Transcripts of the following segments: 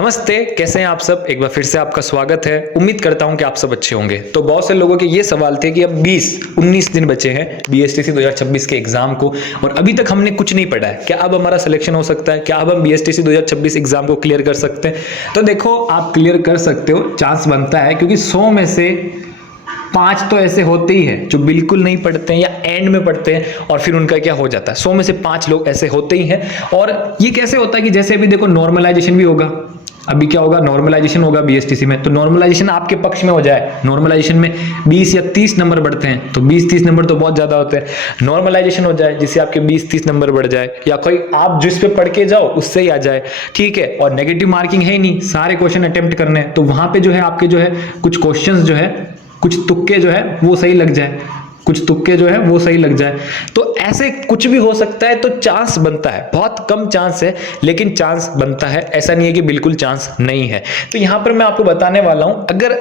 नमस्ते, कैसे हैं आप सब। एक बार फिर से आपका स्वागत है। उम्मीद करता हूं कि आप सब अच्छे होंगे। तो बहुत से लोगों के ये सवाल थे कि अब 20-19 दिन बचे हैं बीएसटीसी 2026 के एग्जाम को और अभी तक हमने कुछ नहीं पढ़ा है। क्या अब हमारा सिलेक्शन हो सकता है? क्या अब हम बीएसटीसी 2026 एग्जाम को क्लियर कर सकते हैं? तो देखो, आप क्लियर कर सकते हो, चांस बनता है, क्योंकि 100 में से 5 तो ऐसे होते ही हैं जो बिल्कुल नहीं पढ़ते हैं या एंड में पढ़ते हैं और फिर उनका क्या हो जाता है। 100 में से 5 लोग ऐसे होते ही हैं। और ये कैसे होता है कि जैसे अभी देखो, नॉर्मलाइजेशन भी होगा। अभी क्या होगा? नॉर्मलाइजेशन होगा बीएसटीसी में। तो नॉर्मलाइजेशन आपके पक्ष में हो जाए। नॉर्मलाइजेशन में 20 या 30 नंबर बढ़ते हैं, तो 20-30 नंबर तो बहुत ज्यादा होते हैं। नॉर्मलाइजेशन हो जाए जिससे आपके 20-30 नंबर बढ़ जाए, या कोई आप जिस पे पढ़ के जाओ उससे ही आ जाए, ठीक है। और नेगेटिव मार्किंग है ही नहीं, सारे क्वेश्चन अटेम्प्ट करने हैं, तो वहां पे जो है आपके जो है कुछ क्वेश्चंस जो है, कुछ तुक्के जो है वो सही लग जाए, कुछ तुक्के जो है वो सही लग जाए। तो ऐसे कुछ भी हो सकता है। तो चांस बनता है, बहुत कम चांस है लेकिन चांस बनता है। ऐसा नहीं है कि बिल्कुल चांस नहीं है। तो यहां पर मैं आपको बताने वाला हूं, अगर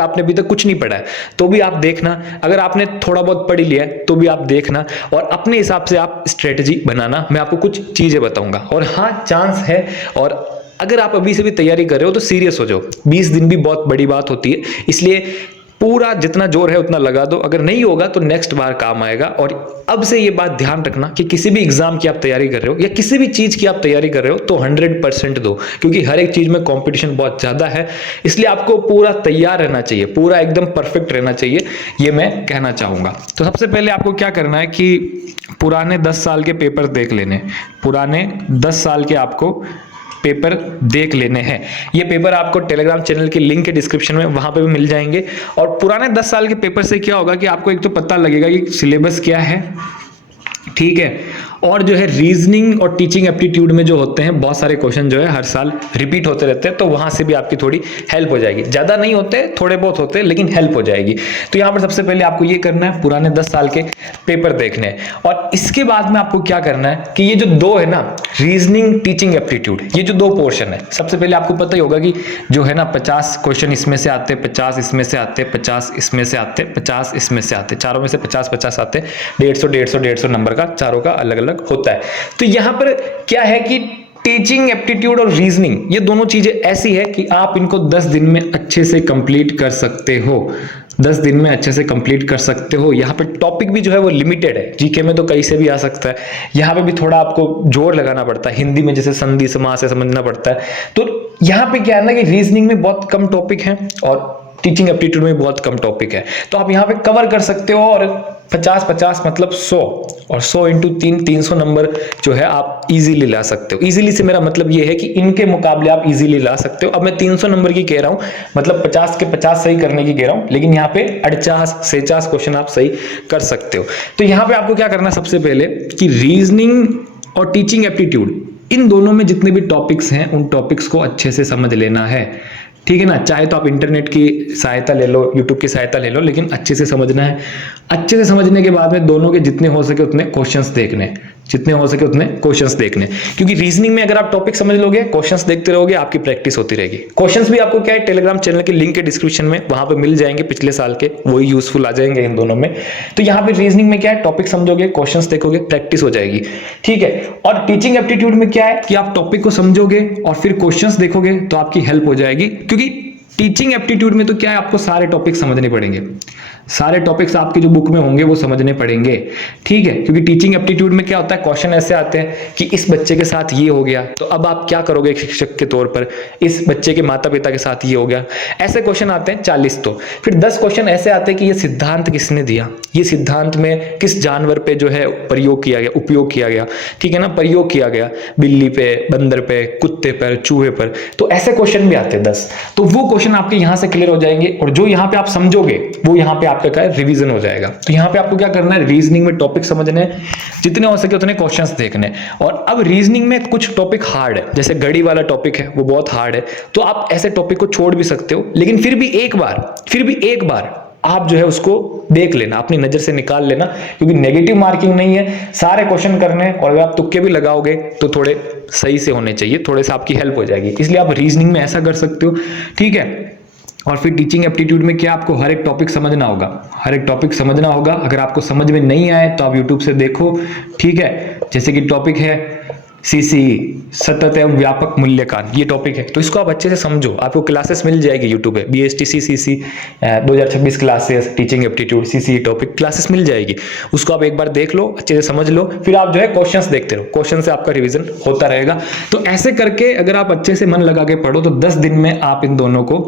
आपने अभी तक कुछ नहीं पढ़ा है तो भी आप देखना, अगर आपने थोड़ा बहुत पढ़ लिया है तो भी आप देखना, और अपने हिसाब से आप स्ट्रेटेजी बनाना। मैं आपको कुछ चीजें बताऊंगा। और हाँ, चांस है। और अगर आप अभी से भी तैयारी कर रहे हो तो सीरियस हो जाओ। 20 दिन भी बहुत बड़ी बात होती है, इसलिए पूरा जितना जोर है उतना लगा दो। अगर नहीं होगा तो नेक्स्ट बार काम आएगा। और अब से ये बात ध्यान रखना कि किसी भी एग्जाम की आप तैयारी कर रहे हो या किसी भी चीज की आप तैयारी कर रहे हो तो 100% दो, क्योंकि हर एक चीज में कंपटीशन बहुत ज्यादा है। इसलिए आपको पूरा तैयार रहना चाहिए, पूरा एकदम परफेक्ट रहना चाहिए, ये मैं कहना चाहूंगा। तो सबसे पहले आपको क्या करना है कि पुराने 10 साल के पेपर देख लेने। पुराने 10 साल के आपको पेपर देख लेने हैं। ये पेपर आपको टेलीग्राम चैनल की लिंक है डिस्क्रिप्शन में, वहां पे भी मिल जाएंगे। और पुराने 10 साल के पेपर से क्या होगा कि आपको एक तो पता लगेगा कि सिलेबस क्या है, ठीक है। और जो है रीजनिंग और टीचिंग एप्टीट्यूड में जो होते हैं बहुत सारे क्वेश्चन जो है हर साल रिपीट होते रहते हैं, तो वहां से भी आपकी थोड़ी हेल्प हो जाएगी। ज्यादा नहीं होते, थोड़े बहुत होते हैं, लेकिन हेल्प हो जाएगी। तो यहाँ पर सबसे पहले आपको ये करना है, पुराने 10 साल के पेपर देखने हैं। और इसके बाद में आपको क्या करना है कि ये जो दो है ना, रीजनिंग टीचिंग एप्टीट्यूड, ये जो 2 पोर्शन है, सबसे पहले आपको पता ही होगा कि जो है ना 50 क्वेश्चन इसमें से आते, 50 इसमें से आते, 50 इसमें से आते, 50 इसमें से आते, चारों में से 50-50 आते, 150 नंबर का चारों का अलग अलग होता है। तो यहां पर क्या है कि टीचिंग एप्टीट्यूड और रीजनिंग, ये दोनों चीजें ऐसी है कि आप इनको 10 दिन में अच्छे से कंप्लीट कर सकते हो। 10 दिन में अच्छे से कंप्लीट कर सकते हो। यहाँ पे टॉपिक भी जो है वो लिमिटेड है। जीके में तो कहीं से भी आ सकता है, यहाँ पे भी थोड़ा आपको जोर लगाना पड़ता है। हिंदी में जैसे संधि समास से समझना पड़ता है। तो यहाँ पे क्या है ना कि रीजनिंग में बहुत कम टॉपिक है और टीचिंग एप्टीट्यूड में बहुत कम टॉपिक है, तो आप यहाँ पे कवर कर सकते हो। और 50-50 मतलब 100, और 100 इंटू 300 नंबर जो है आप इजीली ला सकते हो। इजीली से मेरा मतलब ये है कि इनके मुकाबले आप इजीली ला सकते हो। अब मैं 300 नंबर की कह रहा हूं, मतलब 50 के 50 सही करने की कह रहा हूं, लेकिन यहाँ पे 48-49 क्वेश्चन आप सही कर सकते हो। तो यहाँ पे आपको क्या करना है, सबसे पहले कि रीजनिंग और टीचिंग एप्टीट्यूड, इन दोनों में जितने भी टॉपिक्स हैं उन टॉपिक्स को अच्छे से समझ लेना है, ठीक है ना। चाहे तो आप इंटरनेट की सहायता ले लो, यूट्यूब की सहायता ले लो, लेकिन अच्छे से समझना है। अच्छे से समझने के बाद में दोनों के जितने हो सके उतने क्वेश्चंस देखने, जितने हो सके उतने क्वेश्चंस देखने, क्योंकि रीजनिंग में अगर आप टॉपिक समझ लोगे, क्वेश्चंस देखते रहोगे, आपकी प्रैक्टिस होती रहेगी। क्वेश्चंस भी आपको क्या है, टेलीग्राम चैनल की लिंक है डिस्क्रिप्शन में, वहां पे मिल जाएंगे पिछले साल के, वही यूजफुल आ जाएंगे इन दोनों में। तो यहाँ पे रीजनिंग में क्या है, टॉपिक समझोगे, क्वेश्चंस देखोगे, प्रैक्टिस हो जाएगी, ठीक है। और टीचिंग एप्टीट्यूड में क्या है कि आप टॉपिक को समझोगे और फिर क्वेश्चंस देखोगे तो आपकी हेल्प हो जाएगी। क्योंकि टीचिंग एप्टीट्यूड में तो क्या है, आपको सारे टॉपिक समझने पड़ेंगे, सारे टॉपिक्स आपके जो बुक में होंगे वो समझने पड़ेंगे, ठीक है। क्योंकि टीचिंग एप्टीट्यूड में क्या होता है, क्वेश्चन ऐसे आते हैं कि इस बच्चे के साथ ये हो गया, तो अब आप क्या करोगे एक शिक्षक के तौर पर, इस बच्चे के माता पिता के साथ ये हो गया। ऐसे क्वेश्चन आते हैं 40। तो फिर 10 क्वेश्चन ऐसे आते हैं कि ये सिद्धांत किसने दिया, ये सिद्धांत में किस जानवर पे जो है प्रयोग किया गया, उपयोग किया गया, ठीक है ना, प्रयोग किया गया, बिल्ली पे, बंदर पे, कुत्ते पर, चूहे पर। तो ऐसे क्वेश्चन भी आते हैं 10। तो वो क्वेश्चन आपके यहां से क्लियर हो जाएंगे, और जो यहां पे आप समझोगे वो यहां पे आपका क्या है, रिवीजन हो जाएगा। तो यहां पे आपको क्या करना है, रीजनिंग में टॉपिक समझने, जितने हो सके उतने क्वेश्चंस देखने। और अब रीजनिंग में कुछ टॉपिक हार्ड है, जैसे घड़ी वाला टॉपिक है वो बहुत हार्ड है, तो आप ऐसे टॉपिक को छोड़ भी सकते हो, लेकिन फिर भी एक बार आप जो है उसको देख लेना, अपनी नजर से निकाल लेना, क्योंकि नेगेटिव मार्किंग नहीं है, सारे क्वेश्चन करने, और अगर आप तुक्के भी लगाओगे तो थोड़े सही से होने चाहिए, थोड़े से आपकी हेल्प हो जाएगी। इसलिए आप रीजनिंग में ऐसा कर सकते हो, ठीक है। और फिर टीचिंग एप्टीट्यूड में क्या, आपको हर एक टॉपिक समझना होगा, हर एक टॉपिक समझना होगा। अगर आपको समझ में नहीं आए तो आप यूट्यूब से देखो, ठीक है। जैसे कि टॉपिक है सीसीई सतत एवं व्यापक मूल्यांकन, ये टॉपिक है। तो इसको आप अच्छे से समझो, आपको क्लासेस मिल जाएगी यूट्यूब पे, BSTC CC 2026 classes, teaching aptitude CCE topic classes मिल जाएगी। उसको आप एक बार देख लो, अच्छे से समझ लो, फिर आप जो है क्वेश्चंस देखते रहो, क्वेश्चन से आपका रिवीजन होता रहेगा। तो ऐसे करके अगर आप अच्छे से मन लगा के पढ़ो तो 10 दिन में आप इन दोनों को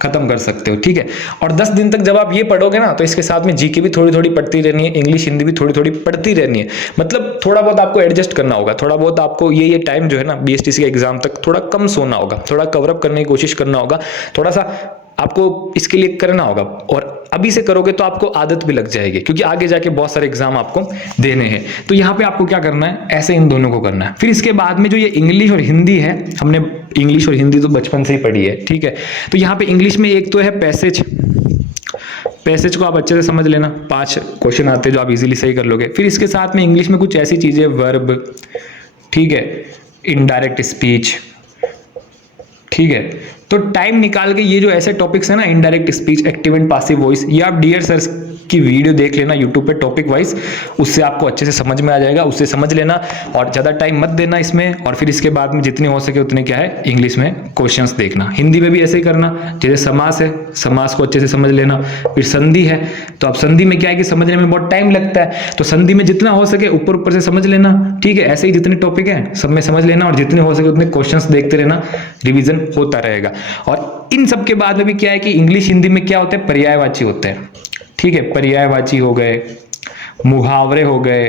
खत्म कर सकते हो, ठीक है। और 10 दिन तक जब आप ये पढ़ोगे ना, तो इसके साथ में जीके भी थोड़ी थोड़ी पढ़ती रहनी है, इंग्लिश हिंदी भी थोड़ी थोड़ी पढ़ती रहनी है। मतलब थोड़ा बहुत आपको एडजस्ट करना होगा, थोड़ा बहुत आपको ये टाइम जो है ना बीएसटीसी के एग्जाम तक थोड़ा कम सोना होगा, थोड़ा कवरअप करने की कोशिश करना होगा, थोड़ा सा आपको इसके लिए करना होगा। और अभी से करोगे तो आपको आदत भी लग जाएगी, क्योंकि आगे जाके बहुत सारे एग्जाम आपको देने हैं। तो यहाँ पे आपको क्या करना है, ऐसे इन दोनों को करना है। फिर इसके बाद में जो ये इंग्लिश और हिंदी है, हमने इंग्लिश और हिंदी तो बचपन से ही पढ़ी है, ठीक है। तो यहाँ पे इंग्लिश में एक तो है पैसेज, पैसेज को आप अच्छे से समझ लेना, 5 क्वेश्चन आते हैं जो आप इजीली सही कर लोगे। फिर इसके साथ में इंग्लिश में कुछ ऐसी चीजें, वर्ब, ठीक है, इनडायरेक्ट स्पीच, ठीक है। तो टाइम निकाल के ये जो ऐसे टॉपिक्स है ना, indirect speech, active and passive voice, ये आप डियर सर की वीडियो देख लेना यूट्यूब पे टॉपिक वाइज, उससे आपको अच्छे से समझ में आ जाएगा, उससे समझ लेना और ज़्यादा टाइम मत देना इसमें। और फिर इसके बाद में जितने हो सके उतने क्या है, इंग्लिश में क्वेश्चंस देखना। हिंदी में भी ऐसे ही करना, जैसे समास है, समास को अच्छे से समझ लेना। फिर संधि है, तो अब संधि में क्या है कि समझने में बहुत टाइम लगता है, तो संधि में जितना हो सके ऊपर ऊपर से समझ लेना, ठीक है। ऐसे ही जितने टॉपिक हैं सब में समझ लेना और जितने हो सके उतने क्वेश्चंस देखते रहना, रिविजन होता रहेगा। और इन सब के बाद में भी क्या है कि इंग्लिश हिंदी में क्या होते हैं, पर्यायवाची होते हैं, ठीक है। पर्यायवाची हो गए, मुहावरे हो गए,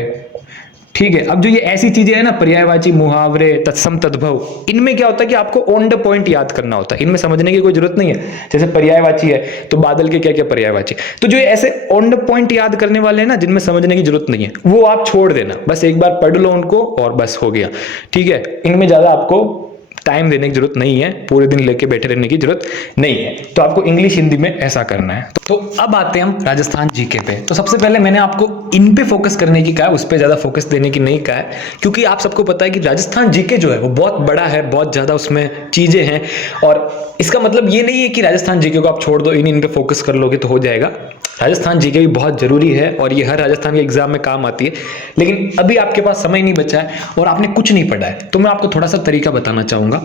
ठीक है। अब जो ये ऐसी चीजें है ना, पर्यायवाची, मुहावरे, तत्सम तद्भव, इनमें क्या होता है कि आपको ऑन द पॉइंट याद करना होता है, इनमें समझने की कोई जरूरत नहीं है। जैसे पर्यायवाची है तो बादल के क्या क्या पर्यायवाची, तो जो ऐसे ऑन द पॉइंट याद करने वाले हैं ना, जिनमें समझने की जरूरत नहीं है, वो आप छोड़ देना, बस एक बार पढ़ लो उनको और बस हो गया, ठीक है। इनमें ज्यादा आपको टाइम देने की जरूरत नहीं है, पूरे दिन लेके बैठे रहने की जरूरत नहीं है। तो आपको इंग्लिश हिंदी में ऐसा करना है। तो अब आते हैं हम राजस्थान जीके पे। तो सबसे पहले मैंने आपको इन पे फोकस करने की कहा है, उस पे ज्यादा फोकस देने की नहीं कहा है, क्योंकि आप सबको पता है कि राजस्थान जीके जो है वो बहुत बड़ा है, बहुत ज्यादा उसमें चीजें हैं। और इसका मतलब ये नहीं है कि राजस्थान जीके को आप छोड़ दो, इन पे फोकस कर लोगे तो हो जाएगा। राजस्थान जीके भी बहुत जरूरी है और ये हर राजस्थान के एग्जाम में काम आती है, लेकिन अभी आपके पास समय नहीं बचा है और आपने कुछ नहीं पढ़ा है, तो मैं आपको थोड़ा सा तरीका बताना चाहूंगा।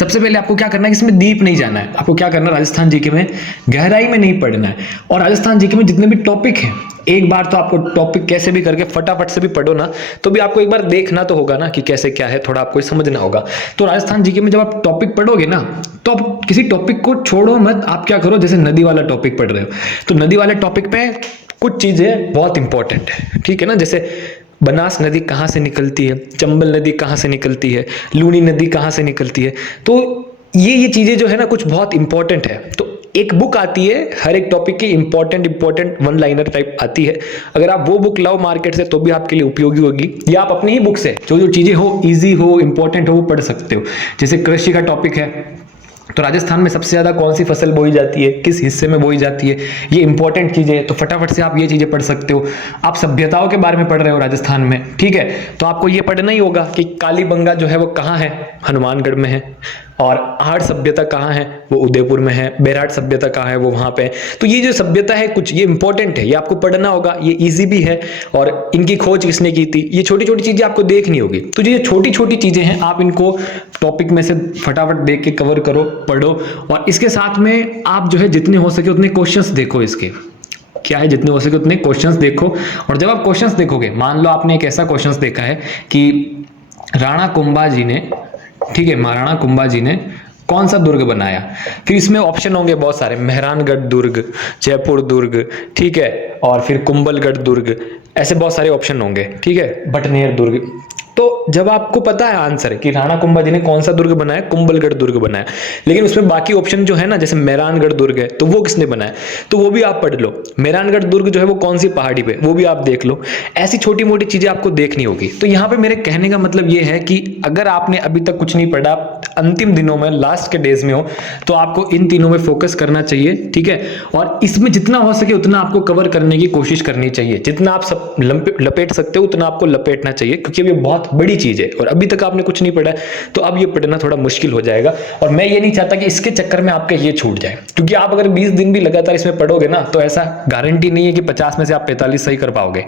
सबसे पहले आपको क्या करना है, इसमें डीप नहीं जाना है, आपको क्या करना है, राजस्थान जीके में गहराई में नहीं पढ़ना है। और राजस्थान जीके में जितने भी टॉपिक हैं, एक बार तो आपको टॉपिक कैसे भी करके फटाफट से भी पढ़ो ना, तो भी आपको एक बार देखना तो होगा ना कि कैसे क्या है, थोड़ा आपको समझना होगा। तो राजस्थान जीके में जब आप टॉपिक पढ़ोगे ना, तो आप किसी टॉपिक को छोड़ो मत, आप क्या करो, जैसे नदी वाला टॉपिक पढ़ रहे हो तो नदी वाले टॉपिक पे कुछ चीजें बहुत इंपॉर्टेंट है, ठीक है ना। जैसे बनास नदी कहाँ से निकलती है, चंबल नदी कहाँ से निकलती है, लूनी नदी कहाँ से निकलती है, तो ये चीजें जो है ना कुछ बहुत इंपॉर्टेंट है। तो एक बुक आती है हर एक टॉपिक की, इंपॉर्टेंट वन लाइनर टाइप आती है, अगर आप वो बुक लाओ मार्केट से तो भी आपके लिए उपयोगी होगी, या आप अपनी ही बुक से जो चीजें हो, इजी हो, इंपॉर्टेंट हो, वो पढ़ सकते हो। जैसे कृषि का टॉपिक है, तो राजस्थान में सबसे ज्यादा कौन सी फसल बोई जाती है, किस हिस्से में बोई जाती है, ये इंपॉर्टेंट चीजें है, तो फटाफट से आप ये चीजें पढ़ सकते हो। आप सभ्यताओं के बारे में पढ़ रहे हो राजस्थान में, ठीक है, तो आपको ये पढ़ना ही होगा कि कालीबंगा जो है वो कहाँ है, हनुमानगढ़ में है, और आहड़ सभ्यता कहाँ है, वो उदयपुर में है, बेराट सभ्यता कहाँ है, वो वहां पे है। तो ये जो सभ्यता है कुछ, ये इंपॉर्टेंट है, ये आपको पढ़ना होगा, ये इजी भी है, और इनकी खोज किसने की थी, ये छोटी छोटी चीजें आपको देखनी होगी। तो ये छोटी छोटी चीजें हैं, आप इनको टॉपिक में से फटाफट देख के कवर करो, पढ़ो, और इसके साथ में आप जो है जितने हो सके उतने क्वेश्चंस देखो। इसके क्या है, जितने हो सके उतने क्वेश्चंस देखो, और जब आप क्वेश्चंस देखोगे, मान लो आपने एक ऐसा क्वेश्चंस देखा है कि राणा कुंभा जी ने, ठीक है, महाराणा कुंभा जी ने कौन सा दुर्ग बनाया, फिर इसमें ऑप्शन होंगे बहुत सारे, मेहरानगढ़ दुर्ग, जयपुर दुर्ग, ठीक है, और फिर कुंभलगढ़ दुर्ग, ऐसे बहुत सारे ऑप्शन होंगे, ठीक है, बटनेर दुर्ग। तो जब आपको पता है आंसर कि राणा कुंभा जी ने कौन सा दुर्ग बनाया, कुंभलगढ़ दुर्ग बनाया, लेकिन उसमें बाकी ऑप्शन जो है ना, जैसे मेहरानगढ़ दुर्ग है तो वो किसने बनाया, तो वो भी आप पढ़ लो। मेहरानगढ़ दुर्ग जो है वो कौन सी पहाड़ी पे, वो भी आप देख लो। ऐसी छोटी मोटी चीजें आपको देखनी होगी। तो यहाँ पे मेरे कहने का मतलब ये है कि अगर आपने अभी तक कुछ नहीं पढ़ा, अंतिम दिनों में, लास्ट के डेज में हो, तो आपको इन तीनों में फोकस करना चाहिए, ठीक है, और इसमें जितना हो सके उतना आपको कवर करने की कोशिश करनी चाहिए, जितना आप सब लपेट सकते हो उतना आपको लपेटना चाहिए, क्योंकि ये बहुत बड़ी चीज़ है और अभी तक आपने कुछ नहीं पढ़ा है, तो अब ये पढ़ना थोड़ा मुश्किल हो जाएगा। और मैं ये नहीं चाहता कि इसके चक्कर में आपका ये छूट जाए, क्योंकि आप अगर 20 दिन भी लगातार इसमें पढ़ोगे ना, तो ऐसा गारंटी नहीं है कि 50 में से आप 45 सही कर पाओगे।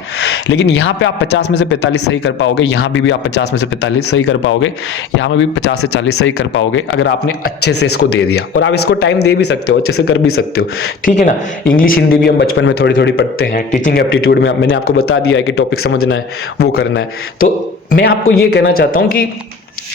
लेकिन यहाँ पे आप 50 में से 45 सही कर पाओगे, यहाँ भी आप 50 में से 45 सही कर पाओगे, यहाँ में भी 50 से 40 सही कर पाओगे, अगर आपने अच्छे से इसको दे दिया। और आप इसको टाइम दे भी सकते हो, अच्छे से कर भी सकते हो, ठीक है ना। इंग्लिश हिंदी भी हम बचपन में थोड़ी थोड़ी पढ़ते हैं। टीचिंग एप्टीट्यूड में मैंने आपको बता दिया है कि टॉपिक समझना है, वो करना है। तो मैं आपको ये कहना चाहता हूं कि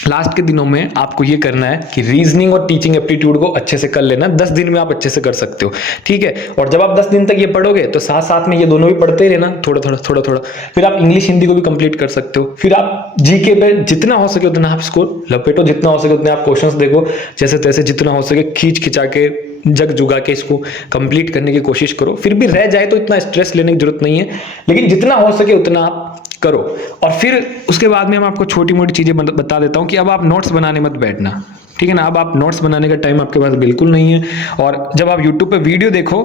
लास्ट के दिनों में आपको ये करना है कि रीजनिंग और टीचिंग एप्टीट्यूड को अच्छे से कर लेना। 10 दिन में आप अच्छे से कर सकते हो, ठीक है। और जब आप 10 दिन तक ये पढ़ोगे तो साथ साथ में ये दोनों भी पढ़ते ही रहना, थोड़ा थोड़ा थोड़ा थोड़ा। फिर आप इंग्लिश हिंदी को भी कंप्लीट कर सकते हो। फिर आप जीके पे जितना हो सके उतना आप इसको लपेटो, जितना हो सके उतने आप क्वेश्चंस देखो, जैसे तैसे जितना हो सके खींच खिंचा के जग जुगा के इसको कंप्लीट करने की कोशिश करो। फिर भी रह जाए तो इतना स्ट्रेस लेने की जरूरत नहीं है, लेकिन जितना हो सके उतना आप करो। और फिर उसके बाद में हम आपको छोटी मोटी चीजें बता देता हूं कि अब आप नोट्स बनाने मत बैठना, ठीक है ना। अब आप नोट्स बनाने का टाइम आपके पास बिल्कुल नहीं है। और जब आप यूट्यूब पे वीडियो देखो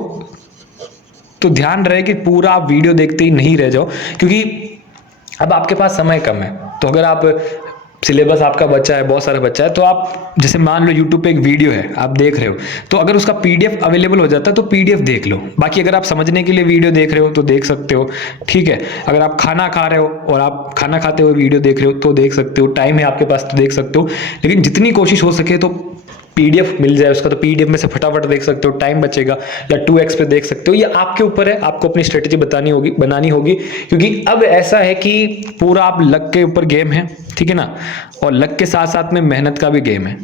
तो ध्यान रहे कि पूरा आप वीडियो देखते ही नहीं रह जाओ, क्योंकि अब आपके पास समय कम है। तो अगर आप सिलेबस आपका बच्चा है, बहुत सारा बच्चा है, तो आप जैसे मान लो यूट्यूब पे एक वीडियो है आप देख रहे हो, तो अगर उसका पीडीएफ अवेलेबल हो जाता है तो पीडीएफ देख लो। बाकी अगर आप समझने के लिए वीडियो देख रहे हो तो देख सकते हो, ठीक है। अगर आप खाना खा रहे हो और आप खाना खाते हुए वीडियो देख रहे हो तो देख सकते हो, टाइम है आपके पास तो देख सकते हो। लेकिन जितनी कोशिश हो सके तो पीडीएफ मिल जाए उसका, तो पीडीएफ में से फटाफट देख सकते हो, टाइम बचेगा। या 2x पे देख सकते हो, ये आपके ऊपर है, आपको अपनी स्ट्रेटेजी बनानी होगी। क्योंकि अब ऐसा है कि पूरा आप लक के ऊपर गेम है, ठीक है ना। और लक के साथ साथ में मेहनत का भी गेम है।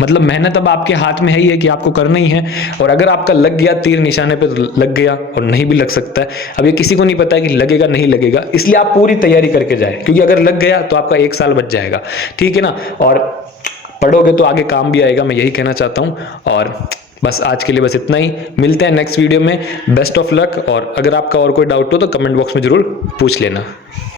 मतलब मेहनत अब आपके हाथ में है ही है कि आपको करना ही है। और अगर आपका लग गया तीर निशाने पे तो लग गया, और नहीं भी लग सकता है। अब ये किसी को नहीं पता है कि लगेगा नहीं लगेगा, इसलिए आप पूरी तैयारी करके जाए, क्योंकि अगर लग गया तो आपका 1 साल बच जाएगा, ठीक है ना। और पढ़ोगे तो आगे काम भी आएगा, मैं यही कहना चाहता हूँ। और बस आज के लिए बस इतना ही, मिलते हैं नेक्स्ट वीडियो में। Best of luck. और अगर आपका और कोई डाउट हो तो कमेंट बॉक्स में जरूर पूछ लेना।